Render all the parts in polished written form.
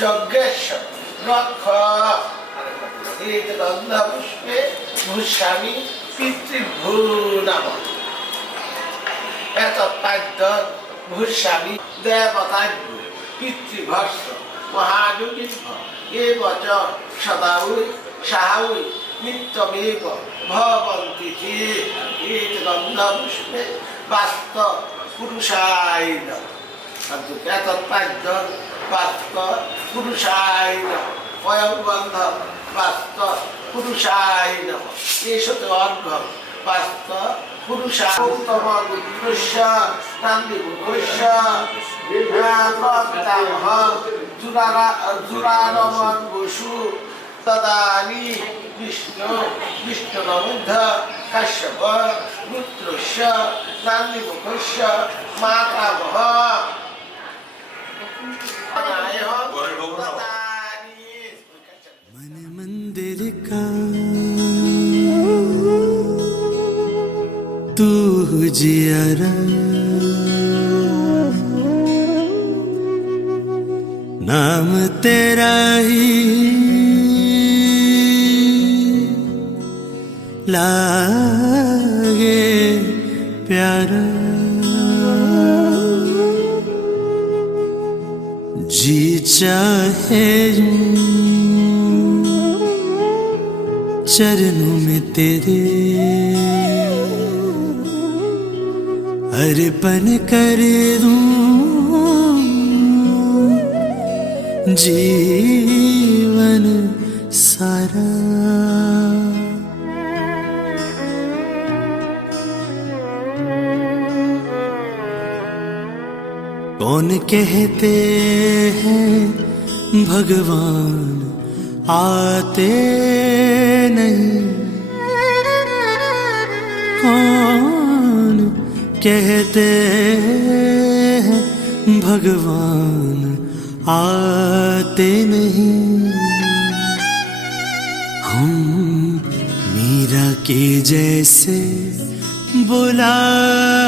যজ্ঞেশ্বর রক্ষ গন্ধপুষ্পে ভূস্বামী পিতৃভূ নাম এতৎপাদ্য ভূস্বামী দেবতাভ্য পিতৃভস্য মহাযোগীভ্য এবচ সদাউই সাহাউই নিত্যমেব ভবন্তি চেত গন্ধপুষ্পে বাস্ত পুরুষায় নমঃ এতৎপাদ্য বাস্ত পুরুষায় নমঃ অয়ং গন্ধ বাস্ত পুরুষায় নমঃ এষত অর্ঘ্যম বাস্ত পুরুষায় উত্তম গুরুষ্য নান্দি গুরুষ্য পিতামহ জুরারমণ বসু তদানি বিষ্ণুনমুদ্ধ কাশ্যপ পুত্রস্য নান্দিমুখস্য মাতামহ मन मंदिर का तू जियारा नाम तेरा ही लागे प्यारा जी चाहे चरणों में तेरे अर्पण कर दूं जीवन सारा। कौन कहते हैं भगवान आते नहीं, कौन कहते हैं भगवान आते नहीं। हम मीरा के जैसे बुलाते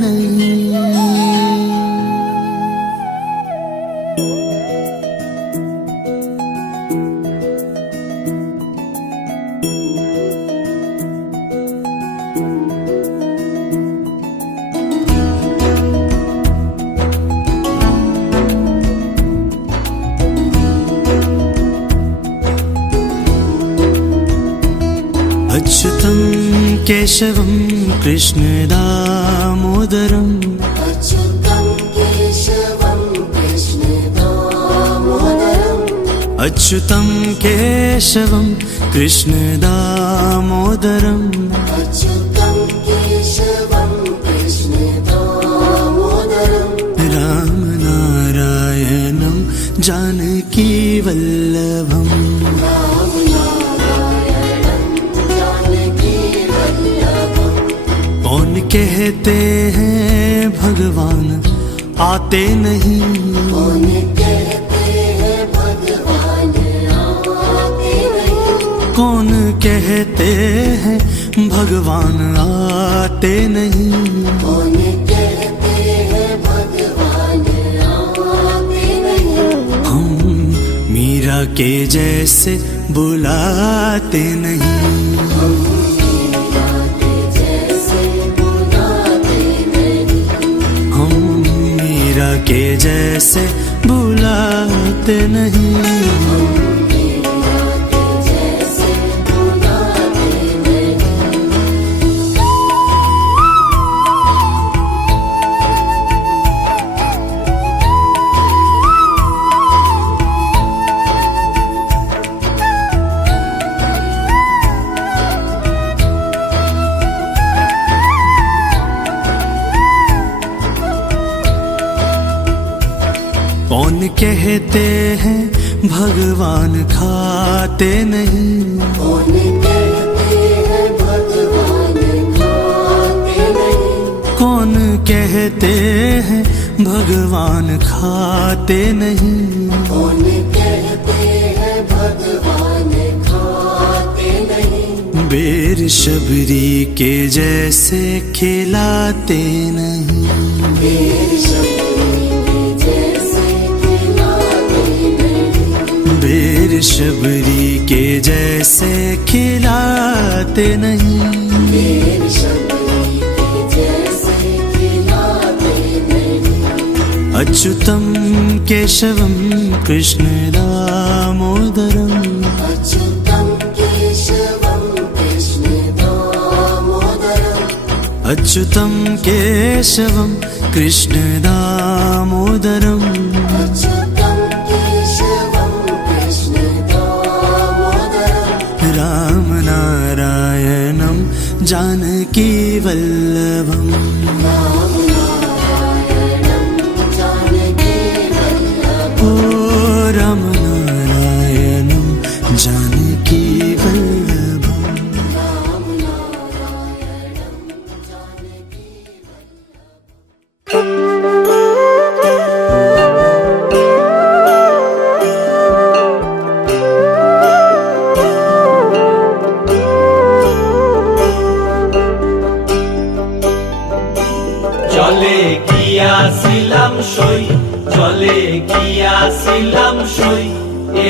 नहीं। अच्युतं केशवं कृष्ण दामोदरम् अच्युतं केशवं कृष्ण दामोदरम् अच्युतं केशवं कृष्ण दामोदरम् अच्युतं केशवं कृष्ण दामोदरम् रामनारायणं जानकी वल्लभम् कौन कहते हैं भगवान आते नहीं, कौन कहते हैं भगवान आते नहीं। कौन कहते हैं भगवान आते नहीं। कौन कहते हैं भगवान आते नहीं। हम मीरा के जैसे बुलाते नहीं। के जैसे बुलाते नहीं। कौन कहते हैं भगवान खाते नहीं, कौन कहते हैं भगवान खाते नहीं। कौन कहते हैं भगवान खाते नहीं। कौन कहते हैं भगवान खाते नहीं। बेर शबरी के जैसे खिलाते नहीं। बेर शबरी के जैसे शबरी के जैसे खिलाते नहीं, देव शबरी के जैसे खिलाते नहीं। अच्युतम केशवम कृष्ण दामोदरम, अच्युतं केशवं कृष्ण दामोदरम्। अच्युतम केशवम कृष्ण दामोदरम, अच्युतं केशवं कृष्ण दामोदरम्। राम नारायणं जानकी वल्लभम, राम नारायणं जानकी वल्लभम्। ओ राम नारायणं जानकी वल्लभम। राम नारायणं जानकी জলে গিয়াছিলাম সই, জলে গিয়াছিলাম সই,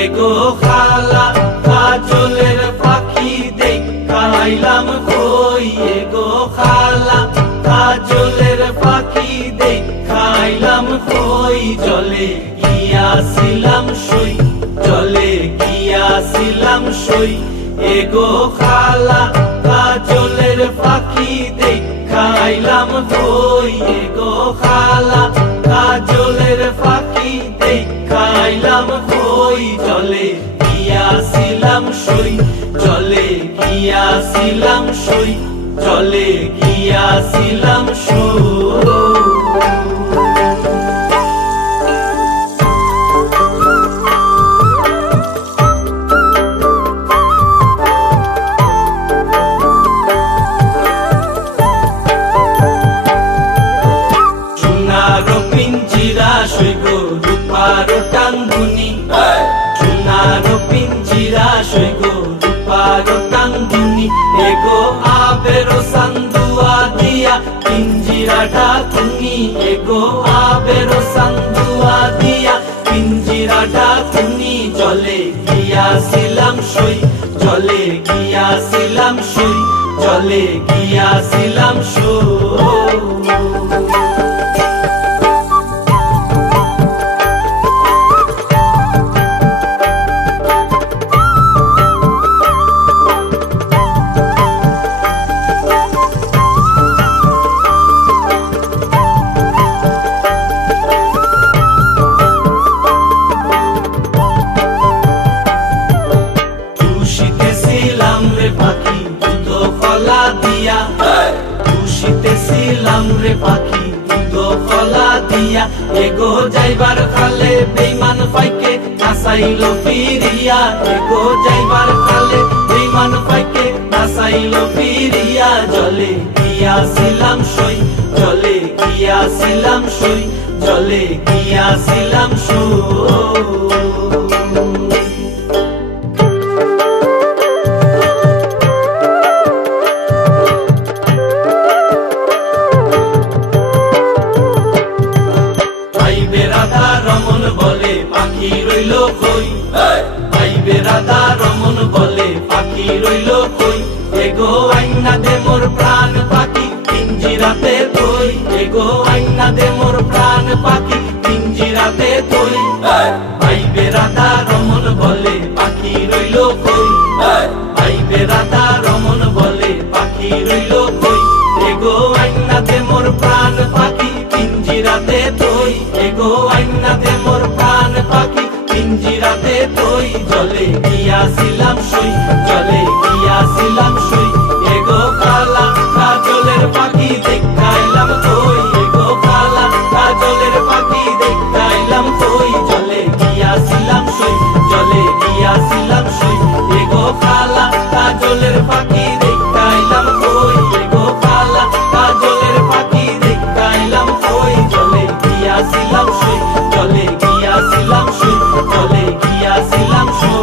এগো খালা কাজলের পাখি দেখাইলাম কই, এগো খালা কাজলের পাখি দেখাইলাম কই। জলে গিয়াছিলাম সই, জলে গিয়াছিলাম সই, এগো খালা কাজলের পাখি দেখাইলাম কই, এগো খালা কাজলের পাখি দেখাইলাম কই। জলে গিয়াছিলাম সই, জলে গিয়াছিলাম সই, জলে গিয়াছিলাম সই। রূপারো টাঙ্গুনি, সোনারো পিঞ্জিরা সইগো রূপারো টাঙ্গুনি, এগো আবেরো সান্দুয়া দিয়া পিঞ্জিরাটা তুমি, এগো আবেরো সান্দুয়া দিয়া পিঞ্জিরাটা তুমি। জলে গিয়াছিলাম সই, জলে গিয়াছিলাম সই, জলে গিয়াছিলাম সই। রে পাখি দুধ কলা দিয়া, এগো যাইবার কালে বেইমান পাইকে নাসাইল ফিরিয়া, এগো যাইবার কালে বেইমান পাইকে নাসাইল ফিরিয়া। জলে গিয়াছিলাম সই, জলে গিয়াছিলাম সই, জলে গিয়াছিলাম সই। পাখি রইল কই, আইবে রাধা রমন বলে পাখি রইল কই, এগো আইনা দে মোর প্রাণ পাখি পিঞ্জিরাতে তুই, এগো আইনা দে মোর প্রাণ পাখি পিঞ্জিরাতে তুই। আইবে রাধা রমন বলে পাখি রইল কই, আইবে রাধা রমন বলে পাখি রইল কই, এগো আইনা দে মোর প্রাণ পাখি পিঞ্জিরাতে তুই, এগো আইনা দে মোর প্রাণ পাখি পিঞ্জিরাতে তুই। জলে গিয়াছিলাম সই, জলে গিয়াছিলাম সই, এগো খালা কাজলের পাখি দেখাইলাম কই, এগো খালা কাজলের পাখি দেখাইলাম কই। জলে গিয়াছিলাম সই, জলে গিয়াছিলাম সই, এগো খালা কাজলের পাখি দেখাইলাম কই, এগো খালা কাজলের পাখি দেখাইলাম কই। জলে গিয়াছিলাম সই, জলে গিয়াছিলাম সই, জলে গিয়াছিলাম সই।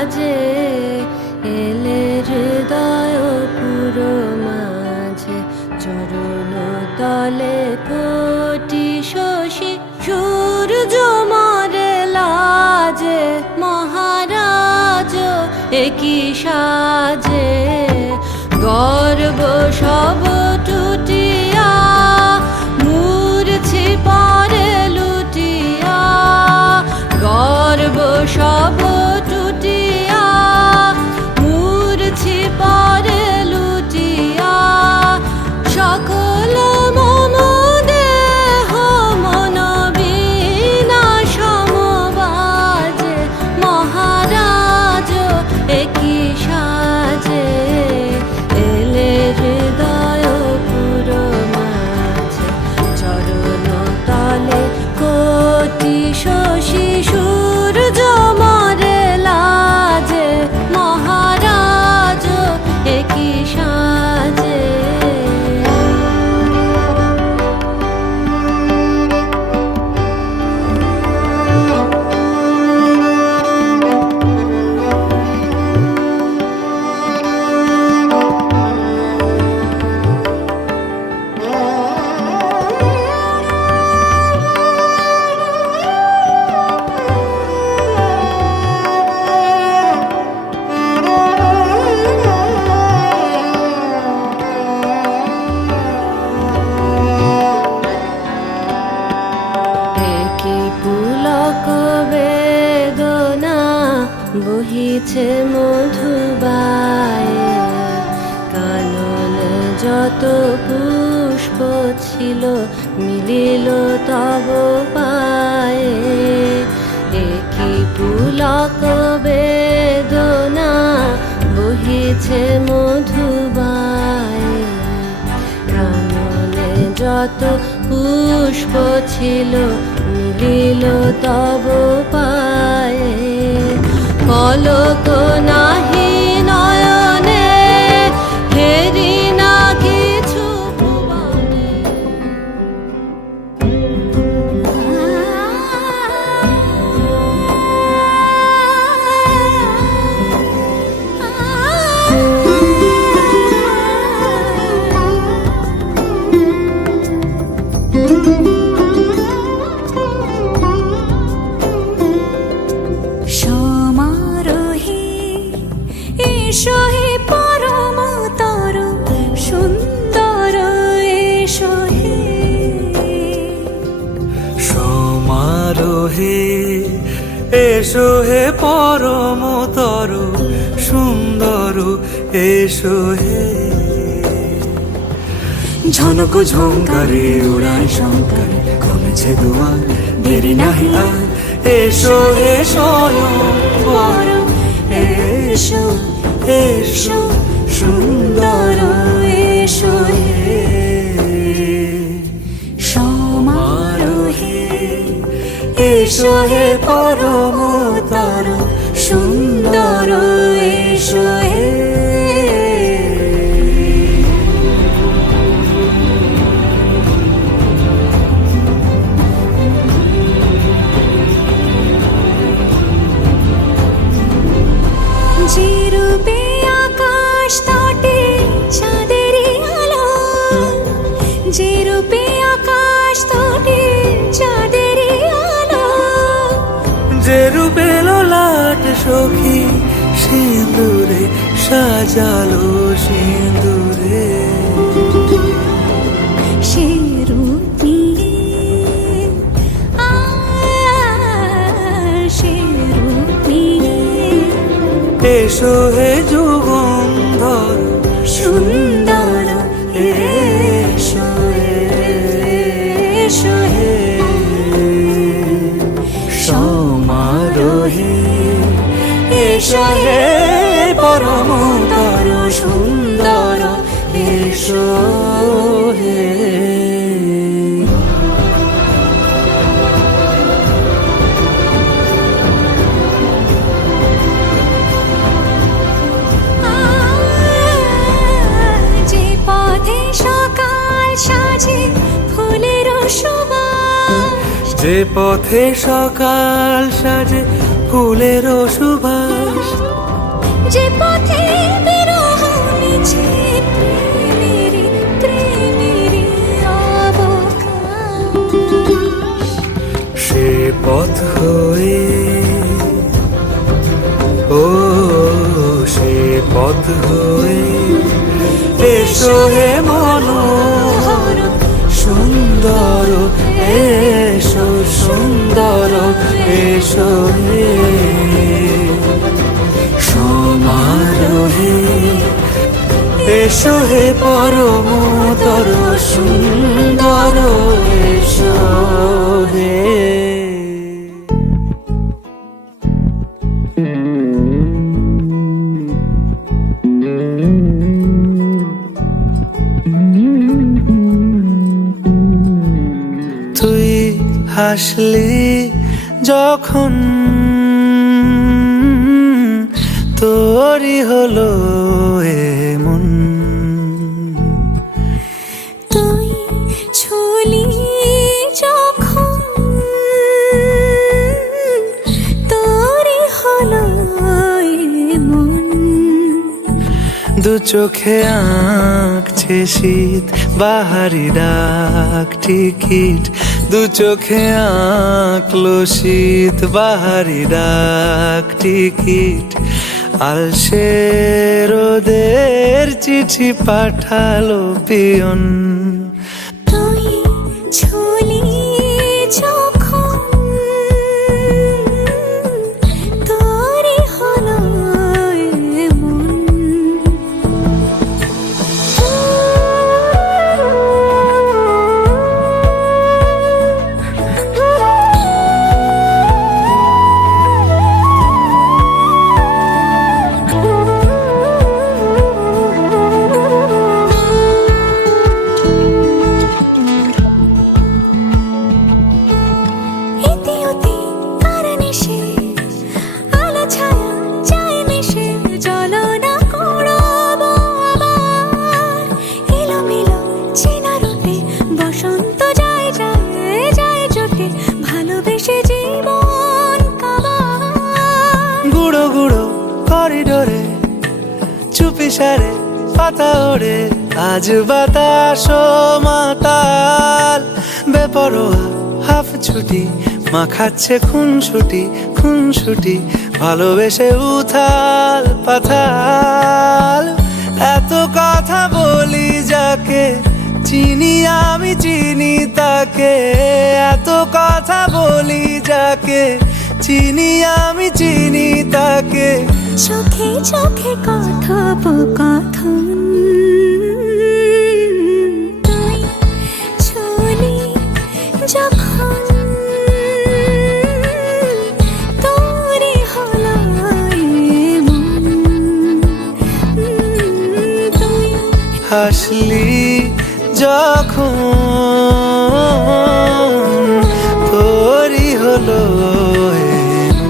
সাজে এলে হৃদয় পুরো মাঝে চরণ তলে কোটি শশী সূর্য মরে লাজে মহারাজ একই সাজে গর্ব সব টুটিয়া মূর্ছি পরে লুটিয়া গর্ব সব টুটিয়া মূর্ছি পরে লুটিয়া সকল মম দেহ মন বিনা সমবাজে মহারাজ একই সাজে এলে হৃদয় পুরো মাঝে চরণ তলে কোটি শশী সূর্য মরে লাজে মহারাজ একই সাজে একই পুলক বেদনা বহিছে মধুবায়ে কাননে যত পুষ্প ছিল মিলিল তব পায়ে একই পুলক বেদনা বহিছে মধুবায়ে কাননে যত পুষ্প ছিল মিলিল তব পায়ে পলক নাহি নয়নে হেরি না কিছু ভুবনে সমারোহে এসো হে পরমতর সুন্দর এসো হে সমারোহে এসো হে পরমতর সুন্দর এসো হে ঝনক ঝঙ্কারে উড়ায় শঙ্কারে কমেছে দুয়ার দেরি নাহি আর এসো হে স্বয়ংবর এসো এসো সুন্দর এসো হে সমারোহে এসো হে পরমতর সুন্দর এসো হে যে রূপে আকাশ তটে চাঁদেরই আলো যে রূপে আকাশ তটে চাঁদেরই আলো যে রূপে ললাট সখী সিঁদুরে সাজালো সিঁদুরে সে রূপ নিয়ে সে রূপ নিয়ে এসো হে যুগন্ধর সুন্দর এসো এসো হে সমারোহে এসো হে পরমতর সুন্দর এসো হে যে পথে সকাল সাজে ফুলের সুবাস যে পথে সকাল সাজে ফুলের সুবাস পথ হয়ে, ও সে পথ হয়ে এসো হে মনোহর সুন্দর, এসো সুন্দর, এসো হে সমারোহে, এসো হে পরমতর সুন্দর, এসো হে। তুই হাসলি যখন তোরই হলো এমন, তুই ছুলি যখন তোরই হলো এমন। দু চোখে আঁকছে শীত বাহারি ডাক টিকিট, দু চোখে আঁকলো শীত বাহারি ডাক টিকিট, আলসে রোদের চিঠি পাঠালো পিয়ন। তুই ছুলি যখন তোরই হলো এমন। ইতি অতি আর নিশে আলো ছায়া যায় মিশে, চলো না করবো আবার এলোমেলো চেনা রূপে, বসন্ত যায় যায় যায় জোটে, ভালোবেসে জীবন কাবার। গুঁড়ো গুঁড়ো করিডোরে চুপি সারে পাতা ওড়ে, আজ বাতাস মাতাল বেপরোয়া হাফ ছুটি, মাখাচ্ছে খুনসুটি খুনসুটি, ভালোবেসে উথাল পাথাল। এত কথা বলি যাকে চিনি আমি চিনি তাকে, এত কথা বলি যাকে চিনি আমি চিনি তাকে, চোখে চোখে কথোপকথন। তুই ছুলি যখন তোরই হলো এমন। তুই হাসলি যখন তোরই হলো এমন।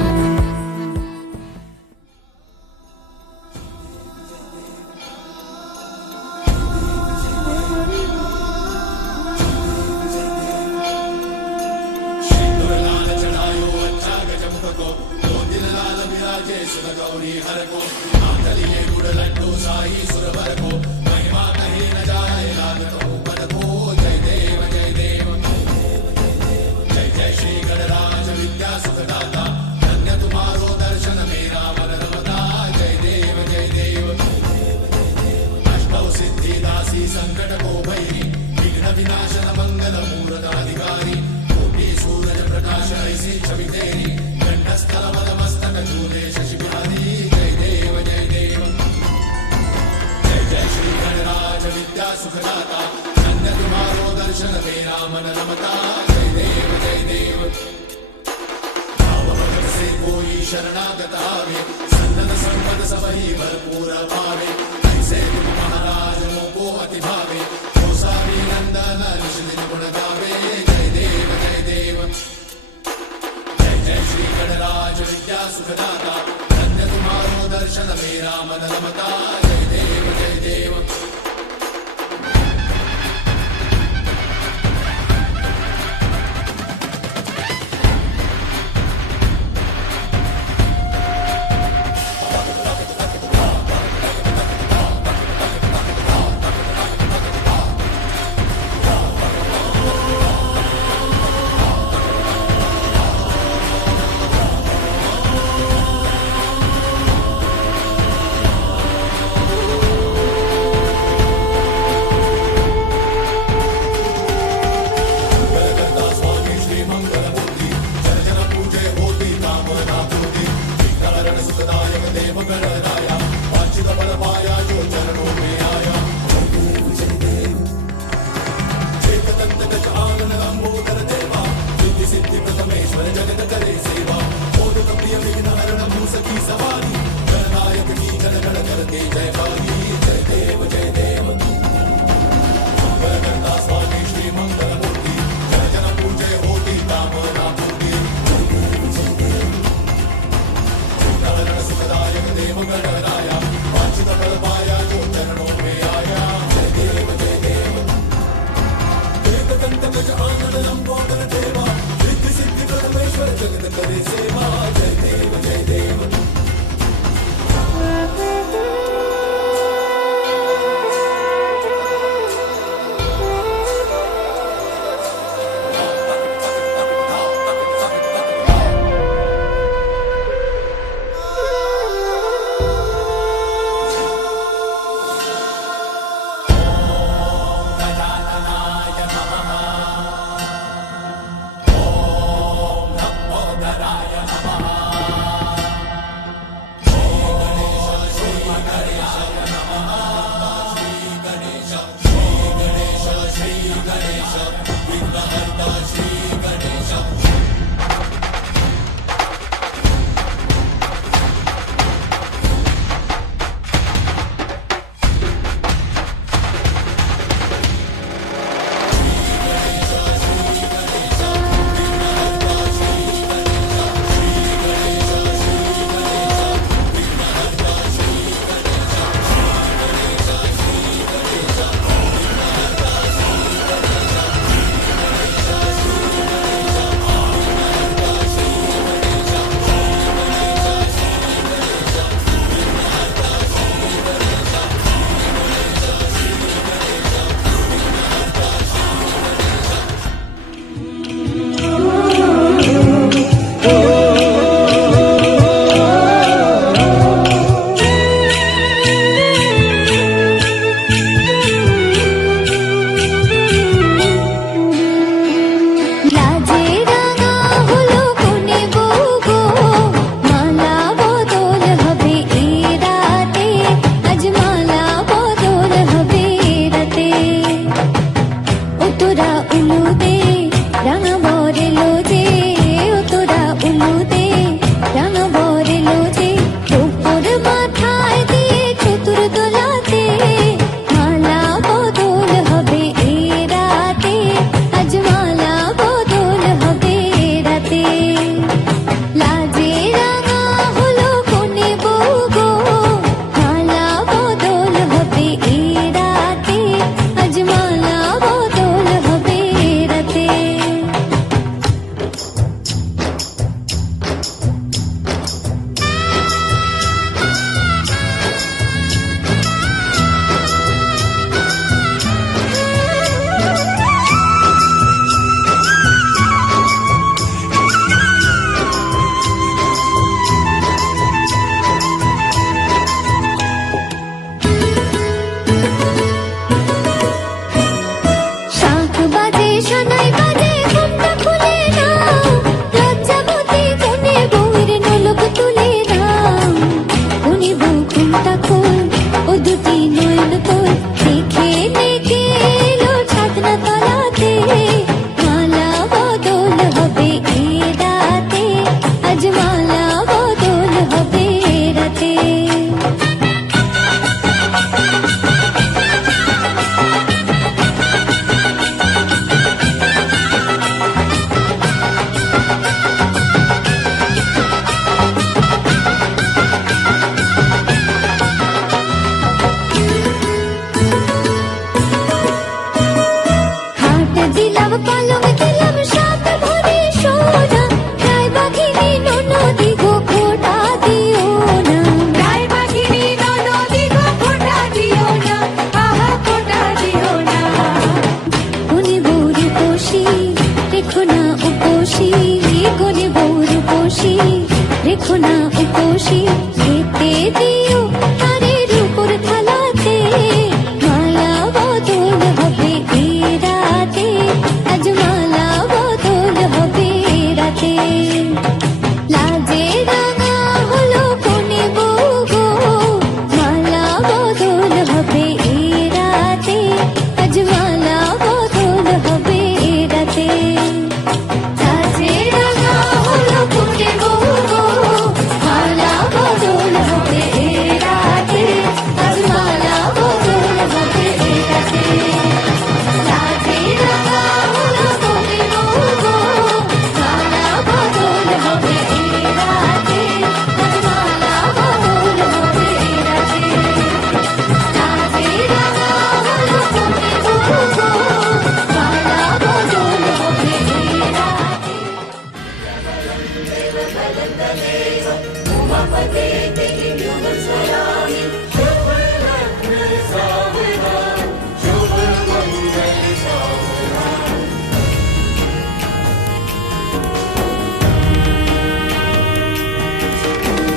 লাজে রাঙা হলো কোনে বউ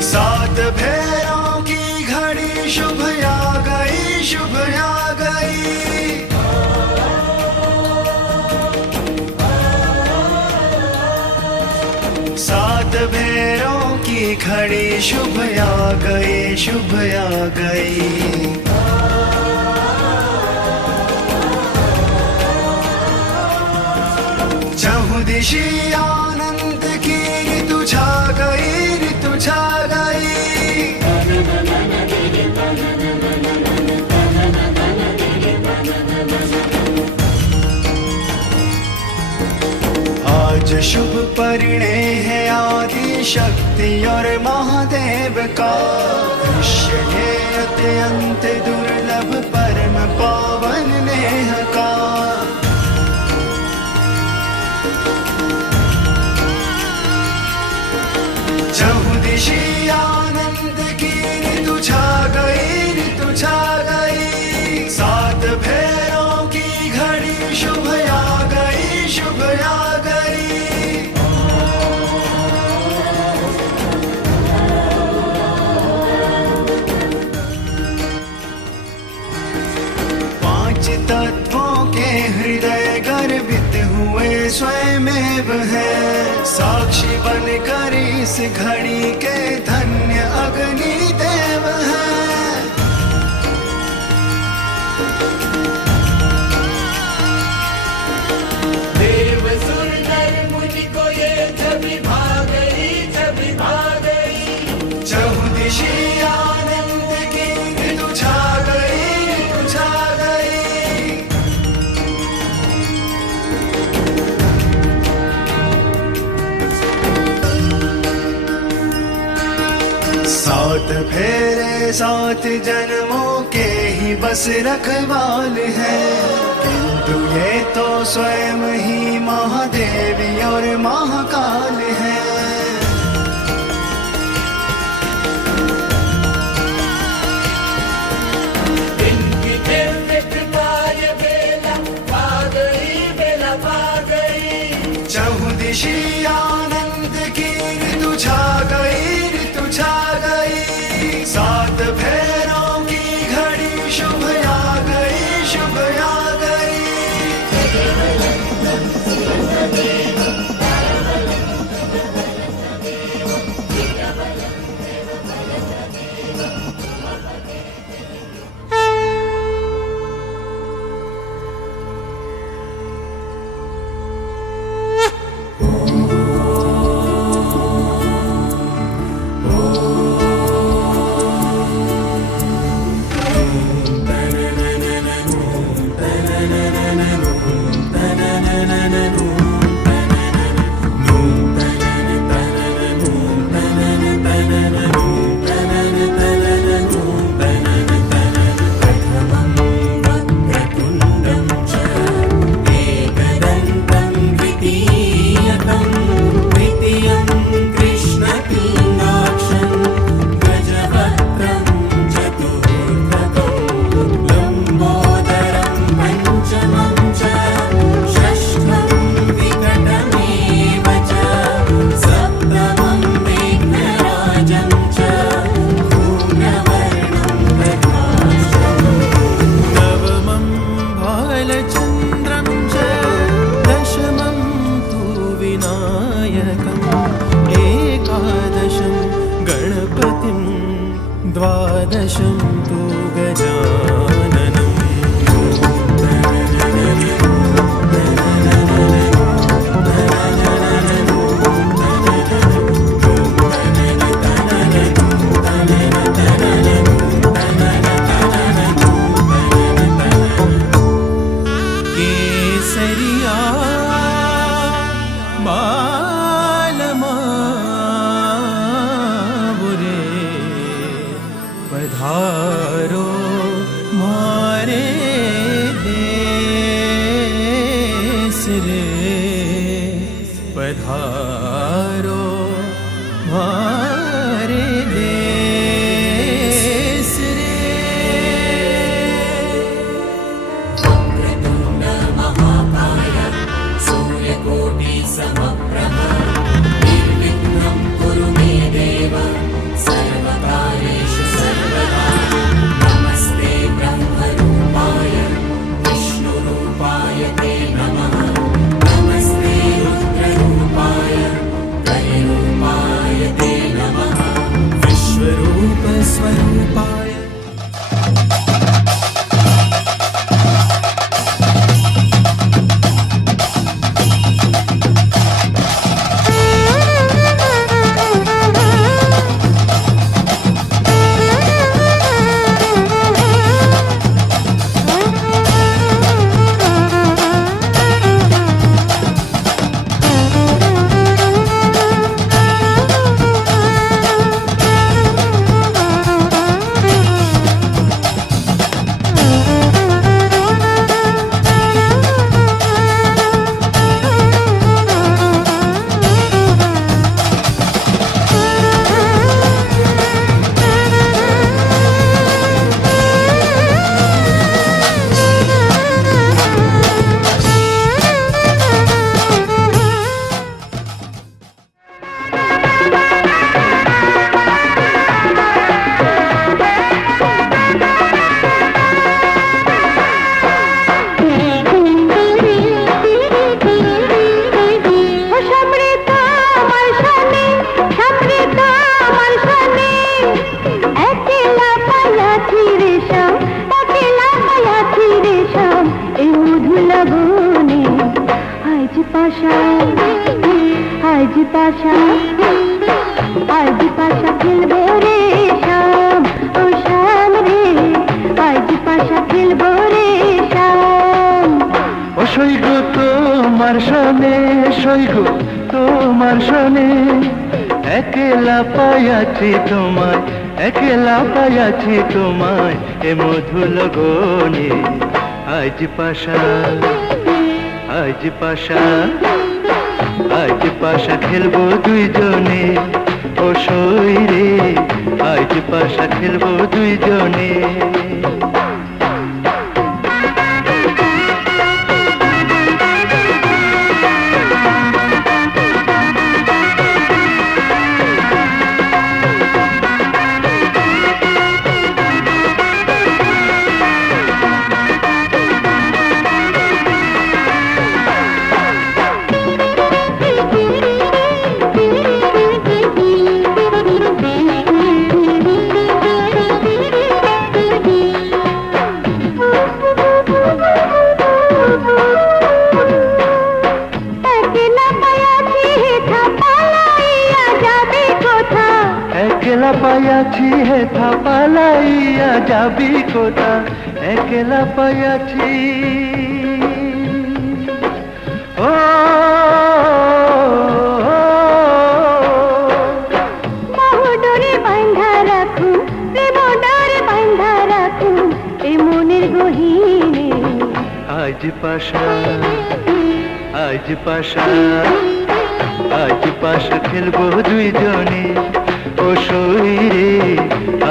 सात फेरों की घड़ी शुभ आ गई, शुभ आ गई। सात फेरों की घड़ी शुभ आ गई, शुभ आ गई। चहुदिशी आनंद की ऋतु छा गई, ऋतु छा गई। आज शुभ परिणय है आदि शक्ति और महादेव का। दृश्य है अत्यंत दुर्लभ परम पावन नेह का। चहुदिशी आनंद की ऋतु छा गई, ऋतु छा गई। सात फेरों की घड़ी शुभ आ गई, शुभ आ गई। पांच तत्वों के हृदय गर्भित हुए स्वयमेव है। साक्षी बनकर इस घड़ी के धन्य अग्नि देव है। देव सुर नर मुनि को ये छवि भा गई, छवि भा गई। चहुदिशी आनंद की ऋतु छा गई, ऋतु छा गई। सात फेरे सात जन्मों के ही बस रखवाल है। किंतु ये तो स्वयं ही महादेवी और महाकाल है। इनकी दिव्य कृपा ये बेला पा गई, बेला पा गई। चहुदिशी आनंद की ऋतु छा गई, ऋतु छा गई। सात फेरों की घड़ी शुभ आ गई, शुभ आ गई। द्वादशं तु गजाननम्। केसरिया बालमाबुरे पधारो मारे देश रे, पधारो मारे देश। स्वरूपाय আজ পাশা খেলবো রে শাম, ও শাম রে, আজ পাশা খেলবো রে শাম। ও সৈগ তোমার সনে, সৈগ তোমার সনে, একলা পায়াছি তোমায়, একলা পায়াছি তোমায়, এ মধু লগনে। আজ পাশা, আজ পাশা, আজ পাশা খেলবো দুইজনে, ও সই রে, আজ পাশা খেলবো দুইজনে। একলা পায়াছি হেথা পালাইয়া যাবি কোথা, একলা পায়াছি ও মহডরে বাঁধা রাখু, প্রেম ডরে বাঁধা রাখু, এই মনের গহীনে। আজ পাশা, আজ পাশা, আজ পাশা খেলবো দুইজনে, ও সই রে,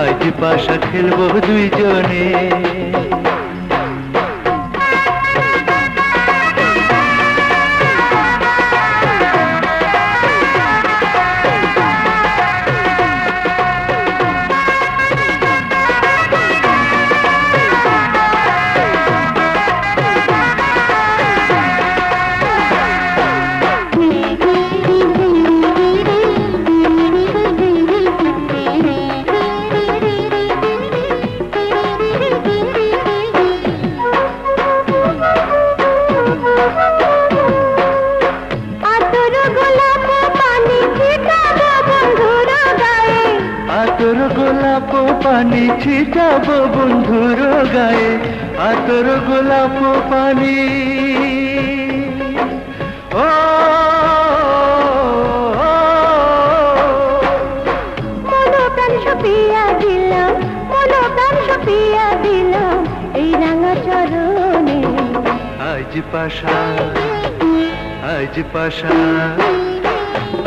আজ পাশা খেলবো দুইজনে। আতর গোলাপ পানি ছিটাবো বন্ধুর গায়ে, আতর গোলাপ পানি ও মনোপ্রাণ সপিয়া দিলাম, মনোপ্রাণ সপিয়া দিলাম এই রাঙা চরণে। আজ পাশা, আজ পাশা,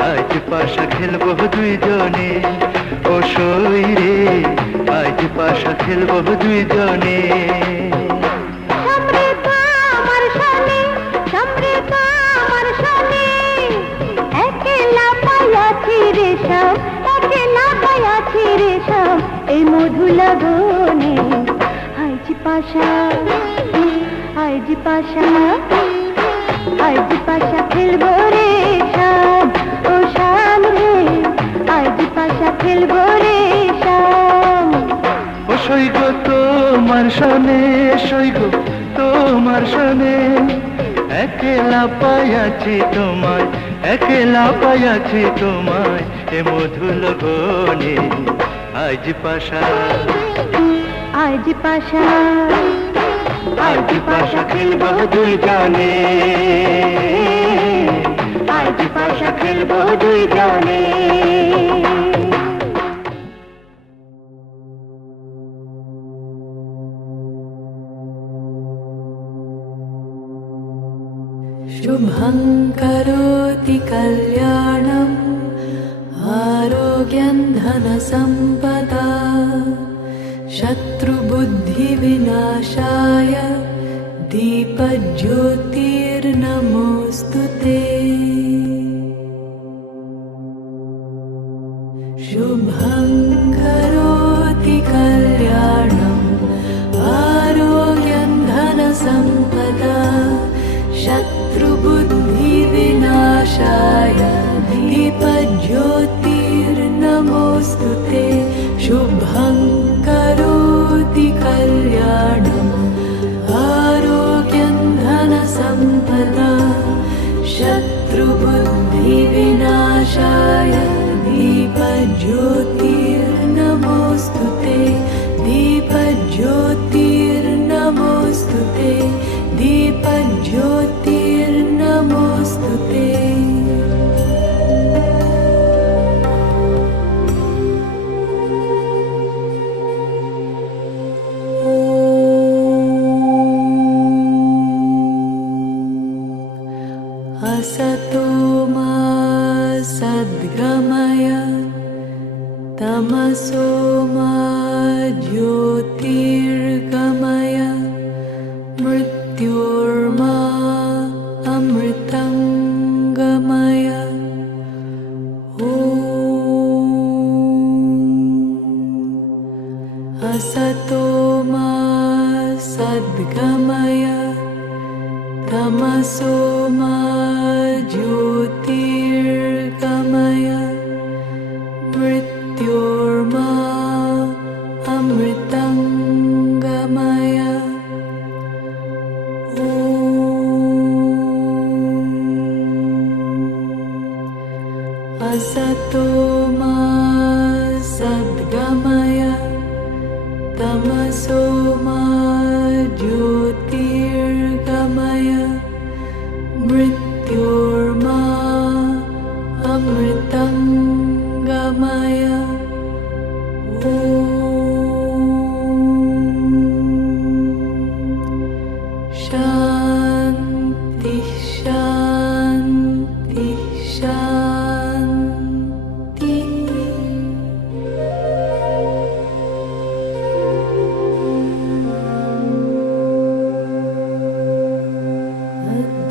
আজ পাশা খেলবো দুইজনে, ও সই রে, আজ পাশা খেলবো দুইজনে। সমৃদ্ধ আমার সনে, সমৃদ্ধ আমার সনে, একলা পায়াছি রে শাম, একলা পায়াছি রে শাম এই মধু লগনে। আজ পাশা, আজ পাশা, আজ পাশা খেলবো রে শাম, ও শাম রে, আজ পাশা খেলবো রে শাম। তোমার শোনে সৈগো তোমার শোনে একলা পাইয়াছি তোমায় একলা পাইয়াছি তোমায় এ মধুল গনে আজ পাশা আজ পাশা আজ পাশা খেলবো দুই জানে আজ পাশা খেলবো দুই জনে शुभं करोति कल्याणम् आरोग्यं धनसम्पदा शत्रुबुद्धिविनाशाय दीपज्योतिर्नमोऽस्तु ते शुभं करोति कल्याणम् आरोग्यं धनसम्पदा शत्रुबुद्धिविनाशाय दीपज्योतिर्नमोऽस्तु ते शुभं करोति कल्याणम् आरोग्यं धनसम्पदा शत्रुबुद्धिविनाशाय दीपज्योतिर्नमोऽस्तु ते दीपज्योतिर्नमोऽस्तु ते दीपज्योतिर्नमोऽस्तु ते असतो मा सद्गमय तमसो मा ज्योतिर्गमय मृत्योर्मा अमृतं गमय ॐ असतो मा सद्गमय तमसो मा ज्योतिर्गमय मृत्योर्मा अमृतं गमय ॐ असतो मा सद्गमय तमसो मा ज्योतिर्गमय मृत्योर्मा अमृतं गमय ॐ शान्ति शान्ति शान्ति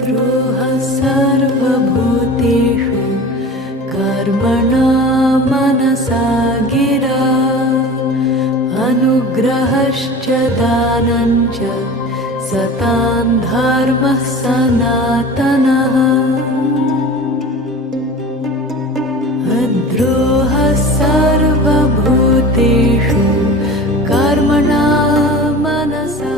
द्रोह सर्वभूतेषु कर्मणा मनसा गिरा अनुग्रहश्च दानञ्च सतां धर्मः सनातनः द्रोह सर्वभूतेषु कर्मणा मनसा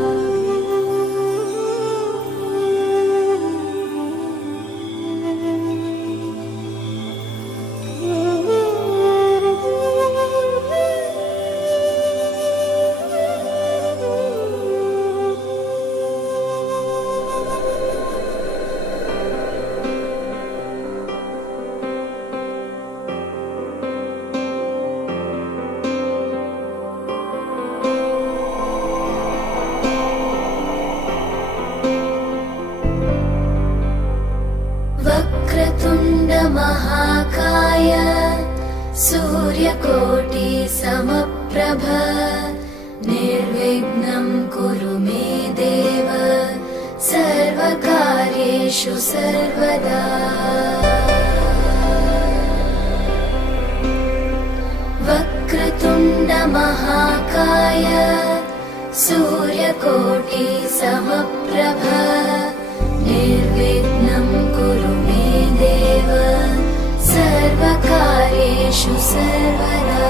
वक्रतुण्ड महाकाय सूर्यकोटि समप्रभ निर्विघ्नं कुरु मे देव सर्वकार्येषु सर्वदा वक्रतुण्ड महाकाय सूर्यकोटि समप्रभ निर्विघ्नं कुरु मे देव सर्वकार्येषु सर्वदा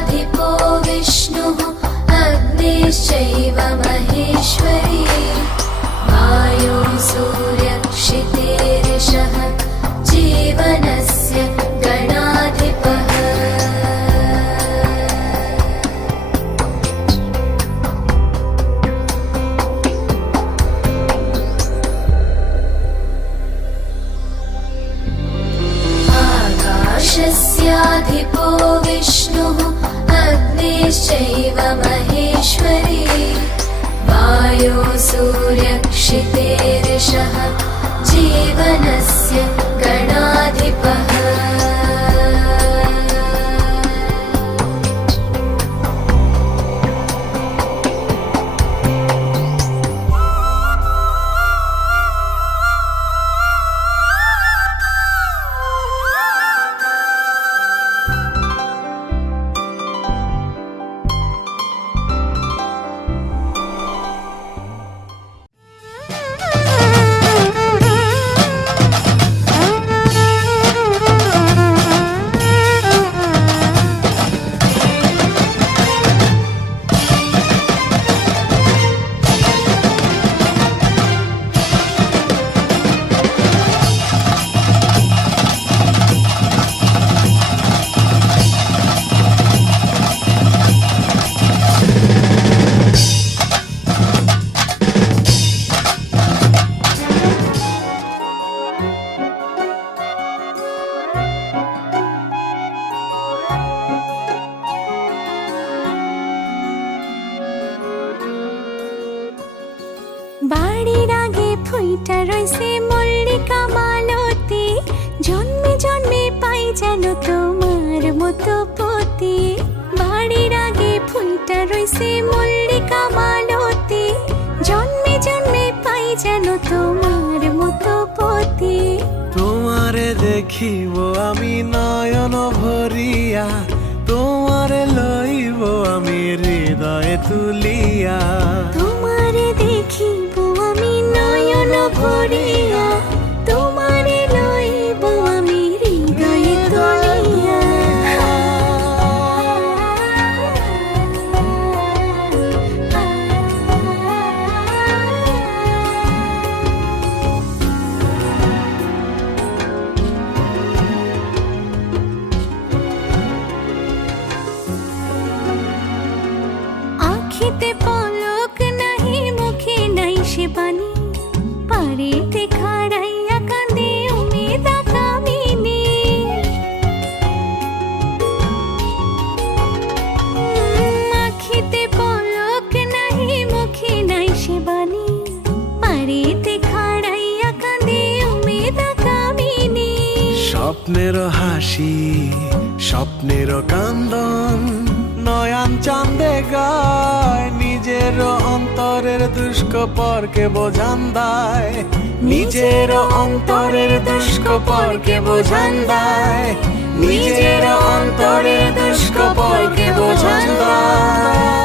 कलशस्याधिपो विष्णुः अग्निश्चैव महेश्वरी वायो सूर्यक्षितेरिषः जीवनस्य गणाधिपः आकाशस्याधिपो विष्णुः अग्निश्चैव महेश्वरी वायो सूर्यक्षितेरिषः जीवनस्य गणाधिपः বাড়ির আগে ফুইটা রইছে মল্লিকা মালতী জন্মে জন্মে পাই যেন তোমার মতো পতি বাড়ির আগে ফুইটা রইছে মল্লিকা মালতী জন্মে জন্মে পাই যেন তোমার মতো পতি তোমারে দেখিব আমি নয়ন ভরিয়া তোমারে লইব আমি হৃদয়ে তুলিয়া তোমারে দেখিব আমি নয়ন ভরিয়া তোমারে লইব আমি হৃদয়ে তুলিয়া আখিতে পলক নাহি মুখে নাই সে বাণী পারেতে খাড়াইয়া কাঁদে উমেদা কামিনী আখিতে পলক নাহি মুখে নাই সে বাণী পারেতে খাড়াইয়া কাঁদে উমেদা কামিনী স্বপ্নের হাসি স্বপ্নের কান্দন নয়ন চাঁদে গায় নিজের অন্তরের দুষ্কপরকে বোঝান দেয় নিজের অন্তরের দুষ্কপরকে বোঝান দেয় নিজের অন্তরের দুষ্কপরকে বোঝান দেয়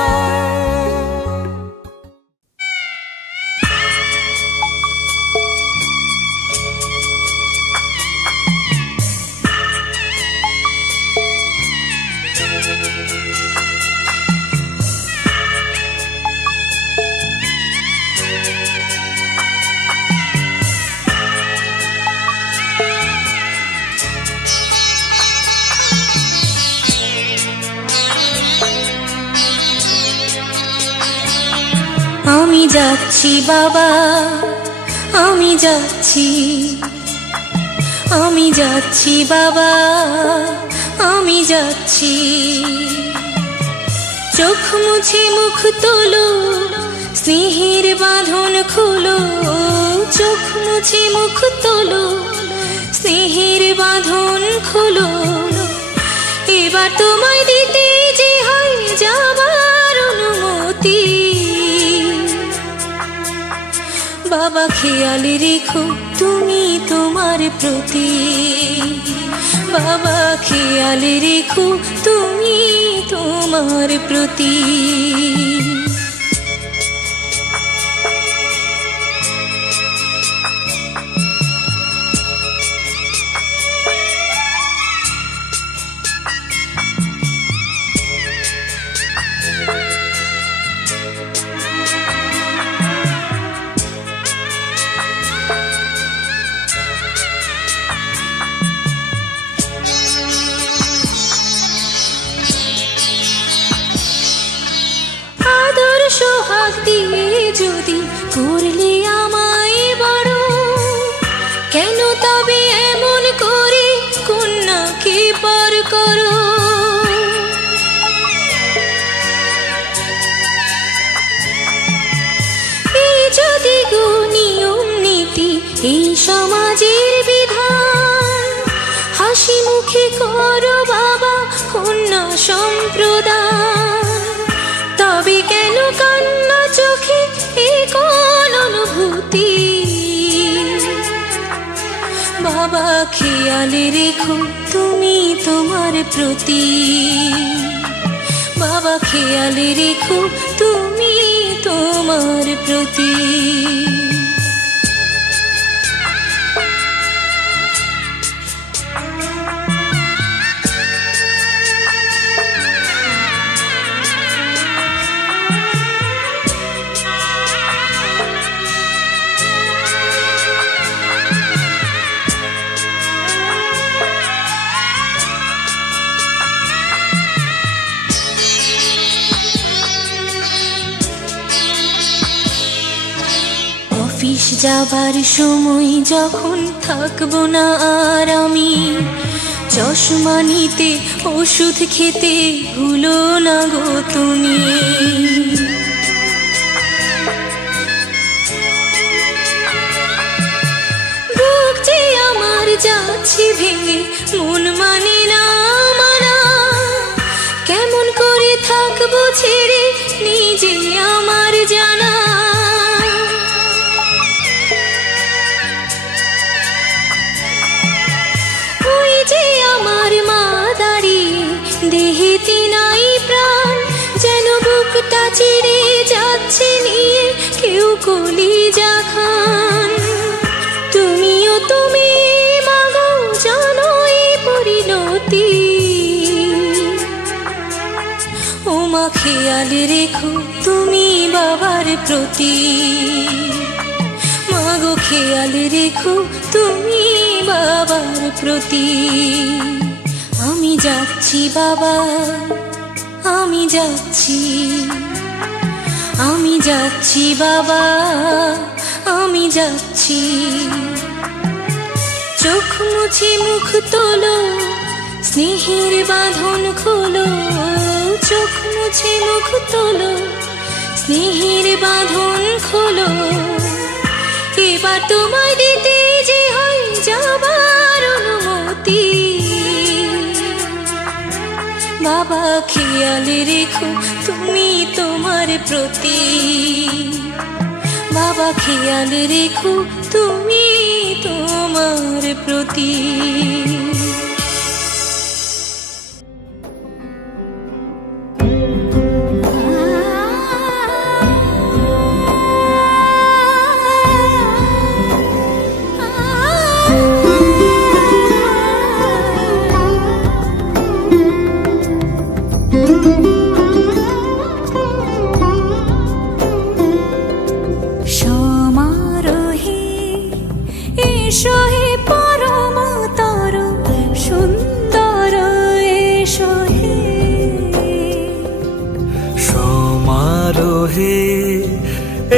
আমি যাচ্ছি বাবা আমি যাচ্ছি আমি যাচ্ছি বাবা আমি যাচ্ছি চোখ মুছে মুখ তোলো স্নেহের বাঁধন খুলো চোখ মুছে মুখ তোলো স্নেহের বাঁধন খুলো এবার তোমায় দিতে যে হয় যাবার অনুমতি বাবা খেয়াল রেখো তুমি তোমার প্রতি বাবা খেয়াল রেখো তুমি তোমার প্রতি যদি করলে আমায় বড়, কেন তবে এমন করে কন্যাকে পার করো? এই যদি গো নিয়ম নীতি, এই সমাজের বিধান, হাসি মুখে করো বাবা কন্যা সম্প্রদান, তবে কেন কান্না চোখে এই কোন অনুভূতি? বাবা খেয়ালে রেখো তুমি তোমার প্রতি, বাবা খেয়ালে রেখো তুমি তোমার প্রতি। অফিস যাবার সময় যখন থাকবো না আর আমি, চশমা নিতে ওষুধ খেতে ভুলো না গো তুমি। বুক যে আমার যাচ্ছে ভেঙে, মন মানে না মানা, কেমন করে থাকবো ছেড়ে নিজে আমার জানা। যে আমার মা দাঁড়িয়ে দেহেতে নাই প্রাণ, যেন বুকটা চিরে যাচ্ছে নিয়ে কেউ কলিজা খান। তুমিও তুমি মাগো জানো এই পরিণতি, ও মা খেয়াল রেখো তুমি বাবার প্রতি, মাগো খেয়াল রেখো তুমি বাবার প্রতি। আমি যাচ্ছি বাবা, আমি যাচ্ছি, আমি যাচ্ছি বাবা, আমি যাচ্ছি। চোখ মুছে মুখ তোলো, স্নেহের বাঁধন খোলো, চোখ মুছে মুখ তোলো, স্নেহের বাঁধন খোলো। এবার তোমায় দিতে যে হয় যাবার অনুমতি, বাবা খেয়াল রেখো তুমি তোমার প্রতি, বাবা খেয়াল রেখো তুমি তোমার প্রতি।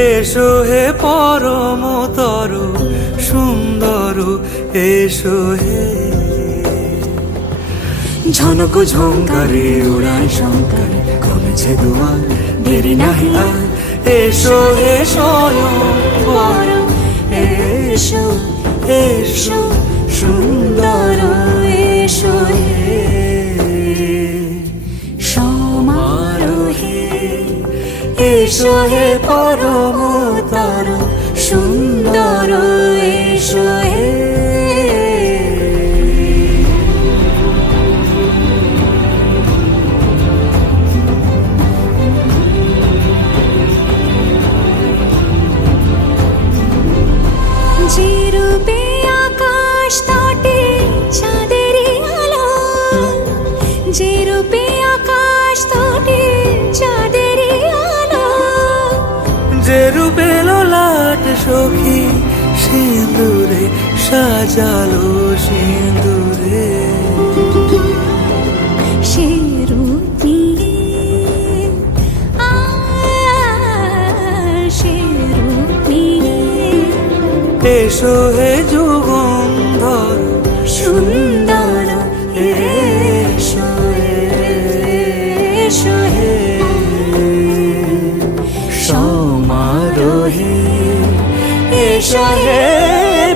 এসো হে পরমতর সুন্দর, এসো হে। ঝনক ঝঙ্কারে উড়ায় শঙ্কর, খুলেছে দুয়ার দেরি নাহি আর। এসো হে স্বয়ং পর, এসো এসো সুন্দর, এসো হে সমারোহে। এসো হে পরমতর সুন্দর, এসো হে। যে রূপে আকাশ তটে চাঁদেরই আলো, যে রূপে আকাশ তটে চাঁদেরই আলো, যে রূপে ললাট সখী সিঁদুরে সাজালো সিঁদুরে। সে রূপ নিয়ে সে এসো হে যুগন্ধর সুন্দর এসো এসো হে সমারোহে এসো হে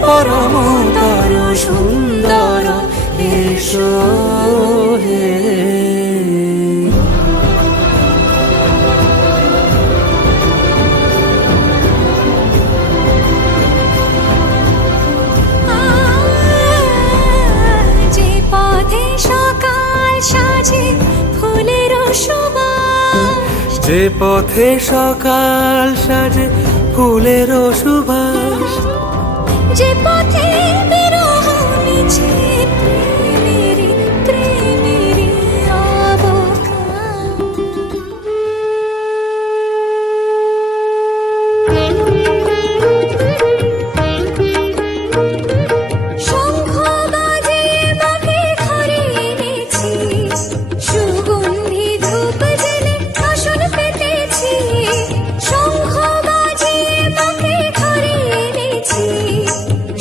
পরমতর সুন্দর এসো হে যে পথে সকাল সাজে ফুলের সুবাস যে পথে সকাল সাজে ফুলের সুবাস যে পথে বিরহ মিছে প্রেমেরই প্রেমেরই অবকাশ শঙ্খ বাজিয়ে মাকে ঘরে এনেছি সুগন্ধি ধূপ জেলে আসন পেতেছি শঙ্খ বাজিয়ে মাকে ঘরে এনেছি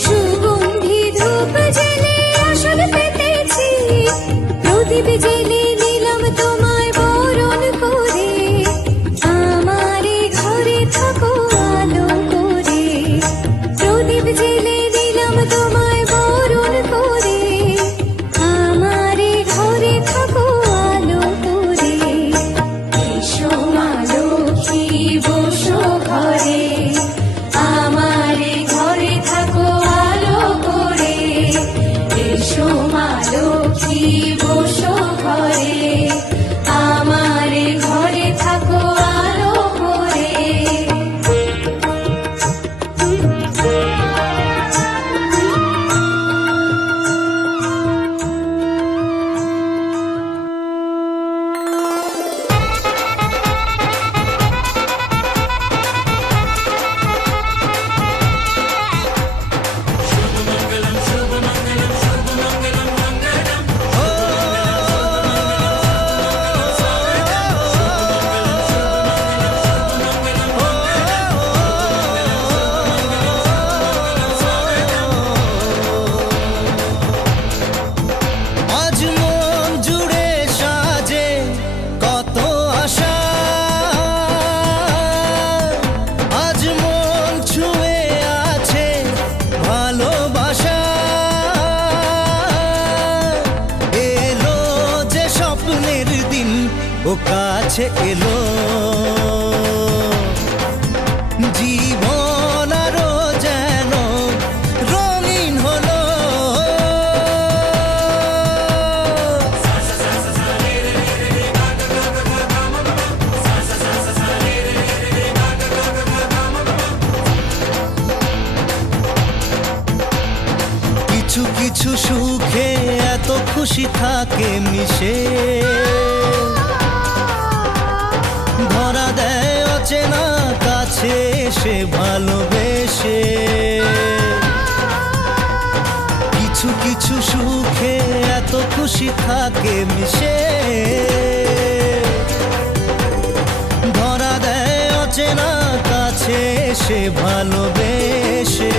সুগন্ধি ধূপ জেলে আসন পেতেছি প্রদীপ জেলে নিলাম তোমায় বরণ করে আমারে ঘরে থাকো আলো করে প্রদীপ জেলে দিলাম তোমায় বরণ করে আমারে ঘরে থাকো আলো করে এসো মা লক্ষ্মী বসো ঘরে আমারে ঘরে থাকো আলো করে এসো মা লক্ষ্মী বসো ঘরে আমারে ঘরে থাকো আলো করে আজ মন জুড়ে সাজে কত আশা আজ মন ছুঁয়ে আছে ভালোবাসা এলো যে স্বপ্নের দিন ও কাছে এলো জীবন আরো যেন রঙিন হলো কিছু কিছু সুখে এত খুশি থাকে মিশে ধরা দেয় অচেনা কাছে এসে ভালোবেসে কিছু কিছু সুখে এত খুশি থাকে মিশে ধরা দেয় অচেনা কাছে এসে ভালোবেসে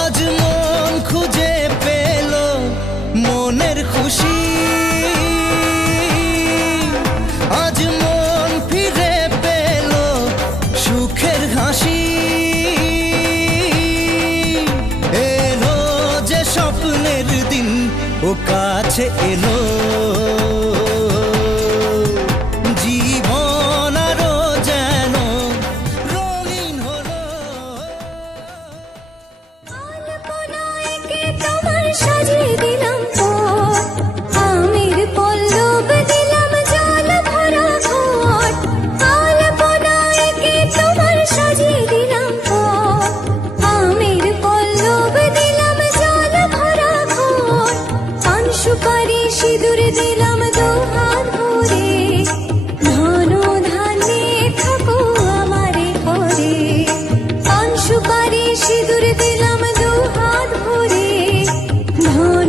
আজ মন খুঁজে পেল মনের খুশি আজ মন ফিরে পেল সুখের হাসি এলো যে স্বপ্নের দিন ও কাছে এলো জীবন আরো যেন রঙিন হলো আলপনায়কে তোমার সাজিয়ে দিলাম পথ আমের পল্লব দিলাম জল ভরা ঘট আলপনায়কে তোমার সাজিয়ে দিলাম পথ আমের পল্লব দিলাম জল ভরা ঘট পান সুপারি সিঁদুর দিলাম দু হাত ভরে ধন ধান্যে থাকো আমারে ঘরে পান সুপারি সিঁদুর দিলাম দু হাত ভরে ধন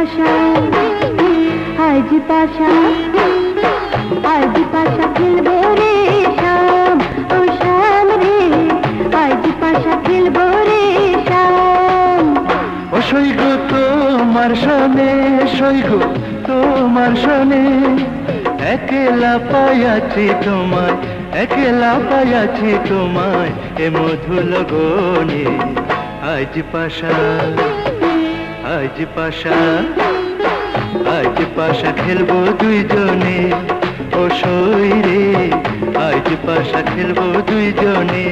পাশা আজ পাশা আজ পাশা খেলবো রে শাম ও শাম রে আজ পাশা খেলবো রে শাম ও সৈগ তোমার সনে সৈগ তোমার সনে একলা পাইয়াছি তোমায় একলা পাইয়াছি তোমায় এ মধু লগনে আজ পাশা আজ পাশা আজ পাশা খেলবো দুইজনে ও সই রে আজ পাশা খেলবো দুইজনে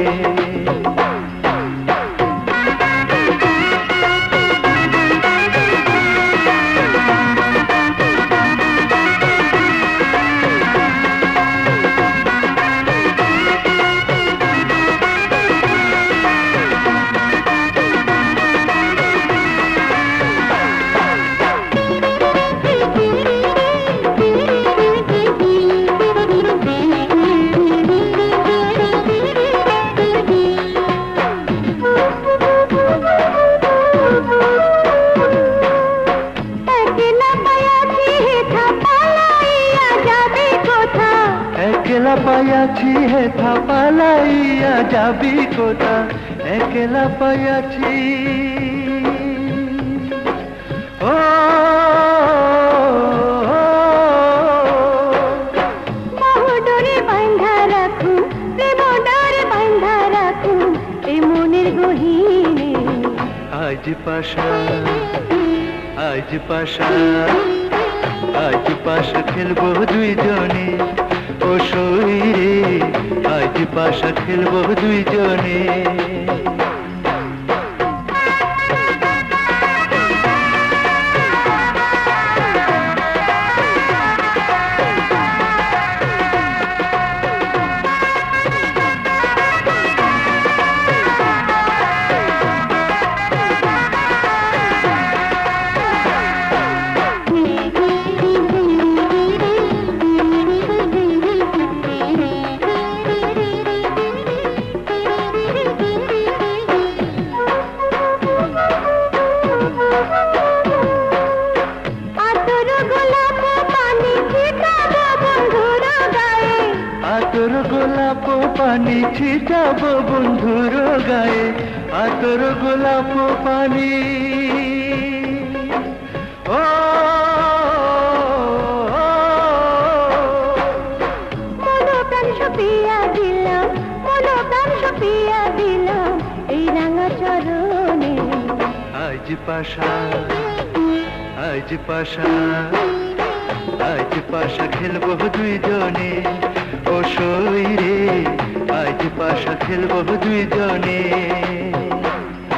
একলা পাইয়াছি হেথা পালাইয়া যাবি কোথা একলা পাইয়াছি ও মহডরে বাঁধা রাখু প্রেম ডরে বাঁধা রাখু এই মনের গহীনে আজ পাশা আজ পাশা আজ পাশা খেলবো দুইজনে ও সই রে আজ পাশা খেলবো দুইজনে আতর গোলাপ পানি ছিটাবো বন্ধুর গায়ে আতর গোলাপ পানি ও মনোপ্রাণ সপিয়া দিলাম মনোপ্রাণ সপিয়া দিলাম এই রাঙা চরণে আজ পাশা আজ পাশা আজ পাশা খেলবো দুইজনে ও সই রে আজ পাশা খেলবো দুইজনে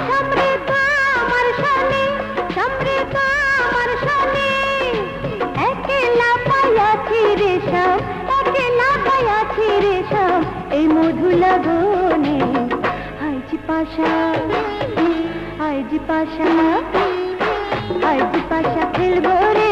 সমৃদ্ধ আমার শানে সমৃদ্ধ আমার শানে একলা পাইয়াছি রে শাম একলা পাইয়াছি রে শাম এই মধু লগনে আজ পাশা আজ পাশা আজ পাশা খেলবো রে